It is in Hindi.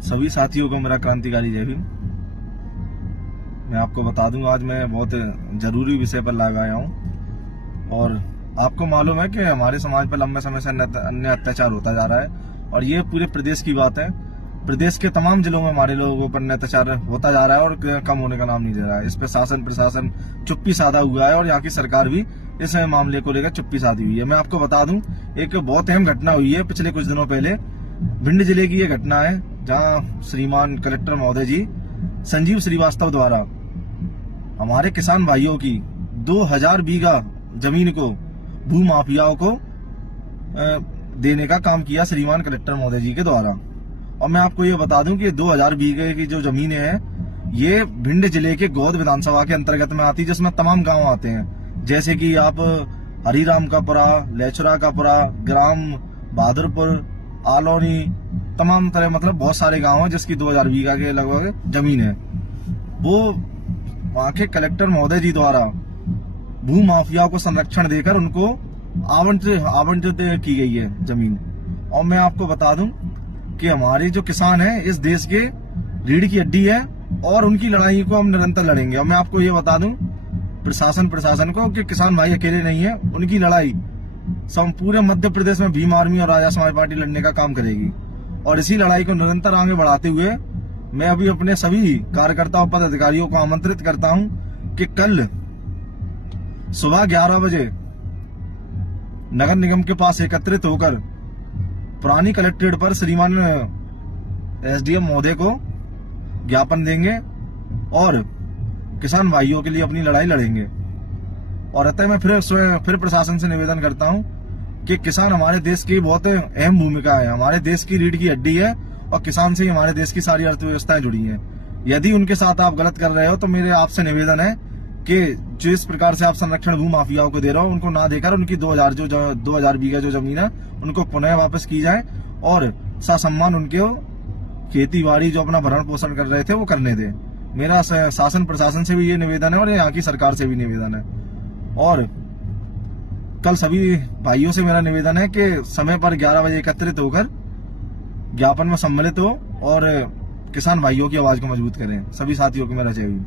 सभी साथियों को मेरा क्रांतिकारी जय भीम। मैं आपको बता दूं, आज मैं बहुत जरूरी विषय पर लाइव आया हूं। और आपको मालूम है कि हमारे समाज पर लंबे समय से अन्य अत्याचार होता जा रहा है और ये पूरे प्रदेश की बात है। प्रदेश के तमाम जिलों में हमारे लोगों पर अन्य अत्याचार होता जा रहा है और कम होने का नाम नहीं दे रहा है। इस पर शासन प्रशासन चुप्पी साधा हुआ है और यहाँ की सरकार भी इस मामले को लेकर चुप्पी साधी हुई है। मैं आपको बता दूं, एक बहुत अहम घटना हुई है पिछले कुछ दिनों पहले। भिंड जिले की ये घटना है जहां श्रीमान कलेक्टर महोदय जी संजीव श्रीवास्तव द्वारा हमारे किसान भाइयों की 2000 बीघा जमीन को भू माफियाओं को देने का काम किया श्रीमान कलेक्टर महोदय जी के द्वारा। और मैं आपको ये बता दूं कि 2000 बीघे की जो जमीनें हैं ये भिंड जिले के गोद विधानसभा के अंतर्गत में आती है, जिसमें तमाम गांव आते हैं, जैसे कि आप हरिराम का पुरा, लेचुरा का पुरा, ग्राम बहादुरपुर, आलोनी, तमाम तरह मतलब बहुत सारे गांव हैं जिसकी 2000 बीघा के लगभग जमीन है। वो वहां के कलेक्टर महोदय जी द्वारा भू माफिया को संरक्षण देकर उनको आवंटित की गई है जमीन। और मैं आपको बता दूं कि हमारे जो किसान हैं इस देश के रीढ़ की हड्डी है और उनकी लड़ाई को हम निरंतर लड़ेंगे। और मैं आपको ये बता दूं प्रशासन को कि किसान भाई अकेले नहीं है, उनकी लड़ाई पूरे मध्य प्रदेश में भीम आर्मी और राजा समाज पार्टी लड़ने का काम करेगी। और इसी लड़ाई को निरंतर आगे बढ़ाते हुए मैं अभी अपने सभी कार्यकर्ताओं पदाधिकारियों को आमंत्रित करता हूं कि कल सुबह 11 बजे नगर निगम के पास एकत्रित होकर पुरानी कलेक्ट्रेट पर श्रीमान एसडीएम महोदय को ज्ञापन देंगे और किसान भाइयों के लिए अपनी लड़ाई लड़ेंगे। और अतः मैं फिर प्रशासन से निवेदन करता हूं कि किसान हमारे देश की बहुत अहम भूमिका है, हमारे देश की रीढ़ की हड्डी है और किसान से ही हमारे देश की सारी अर्थव्यवस्थाएं जुड़ी हैं। यदि उनके साथ आप गलत कर रहे हो तो मेरे आपसे निवेदन है कि जो इस प्रकार से आप संरक्षण भू माफियाओं को दे रहे हो उनको ना देकर उनकी 2000 बीघा जो जमीन है उनको पुनः वापस की जाए और ससम्मान उनके खेती बाड़ी जो अपना भरण पोषण कर रहे थे वो करने दे। मेरा शासन प्रशासन से भी ये निवेदन है और यहाँ की सरकार से भी निवेदन है। और कल सभी भाइयों से मेरा निवेदन है कि समय पर 11 बजे एकत्रित होकर ज्ञापन में सम्मिलित हो और किसान भाइयों की आवाज को मजबूत करें। सभी साथियों को मेरा जय भीम।